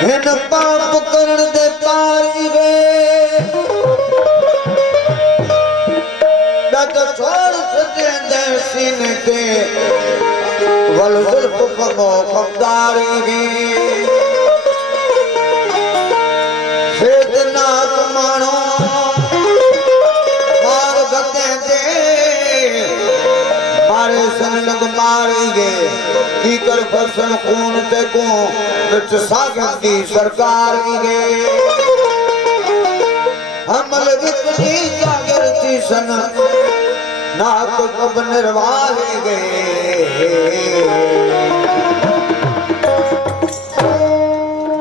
हिन पाप करण दे पारी वे डक छोड़ सजे दे सीने ते वल जुल्फ फमो खबदारी गे सेदनाक मानो मार गते दे मारे सन लग मारी गे की कर फसल खून ते को मिर्च सागत की सरकार गे हमल विकनी जागर थी सन नाक कब निर्वाह गे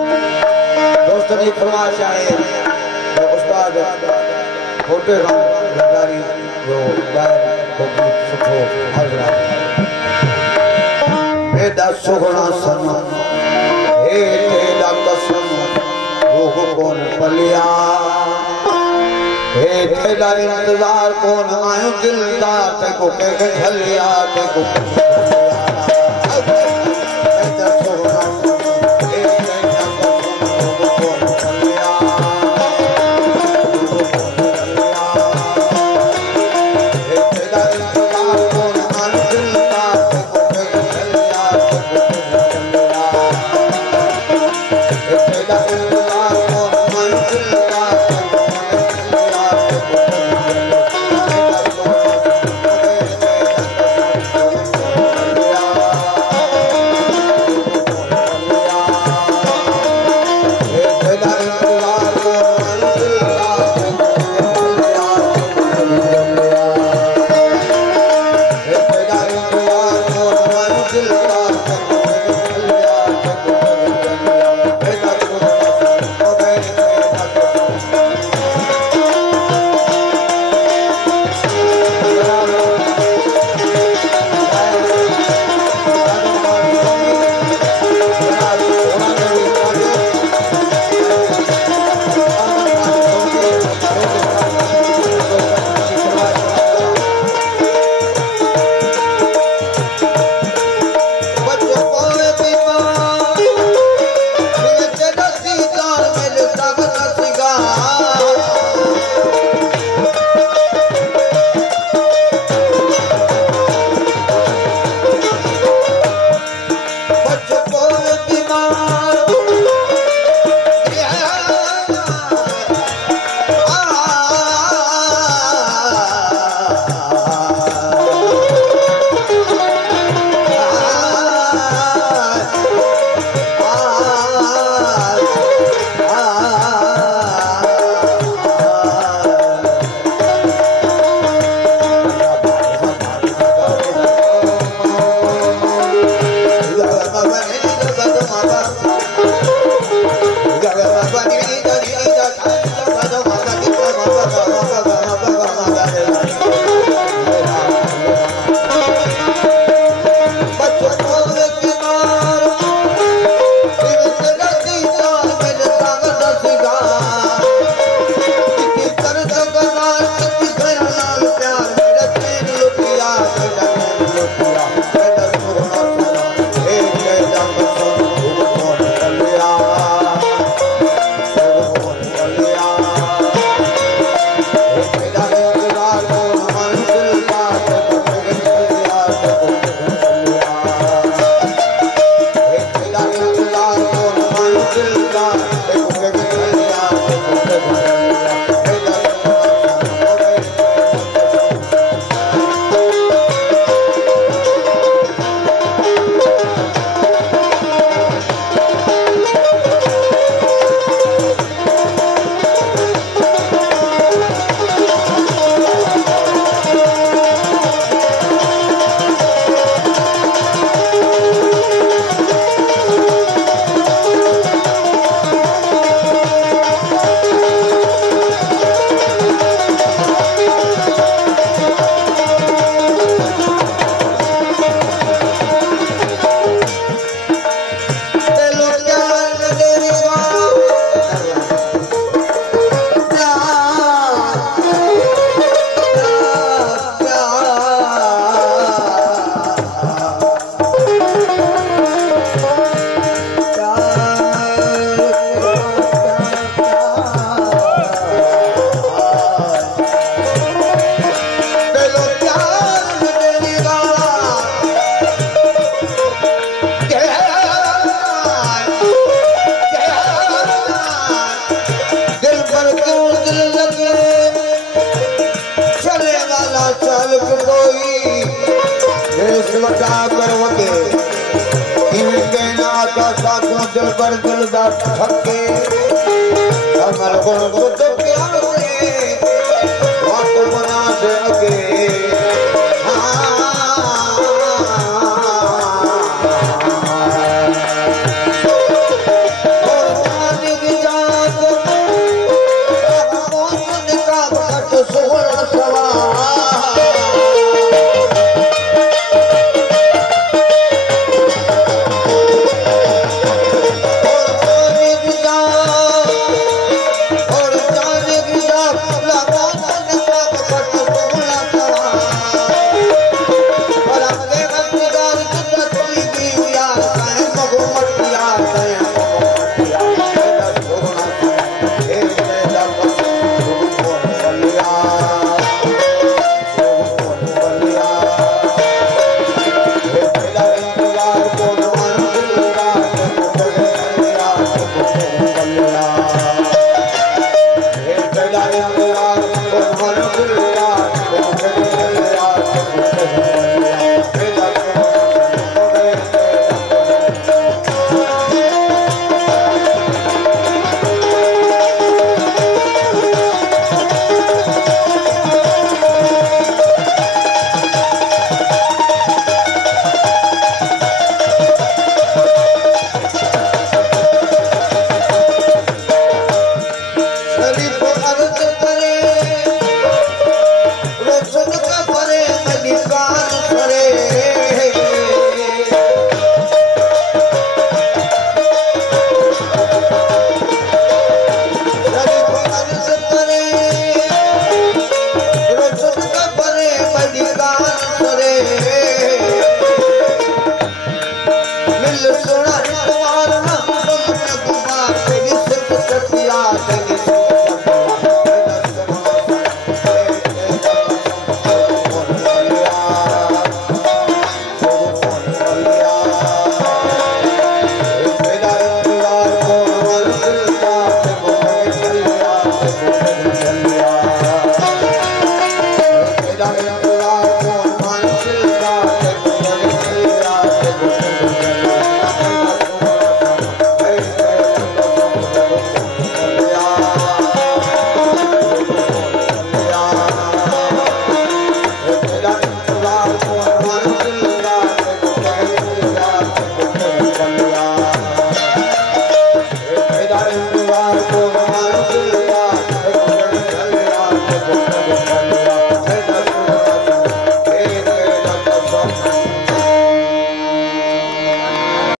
दोस्तों की फरमाइश आए उस्ताद छोटे ज़रदारी जो गायन खूब सुठो हज़रा बेदा सुहरा सन हे तेरा कसम रूह कौन पलिया हे तेरा इंतजार कौन आयो दिलदार ते को के झलिया ते को कर वके इनके नाता साकों दिल पर दिल दा थके हमर गुण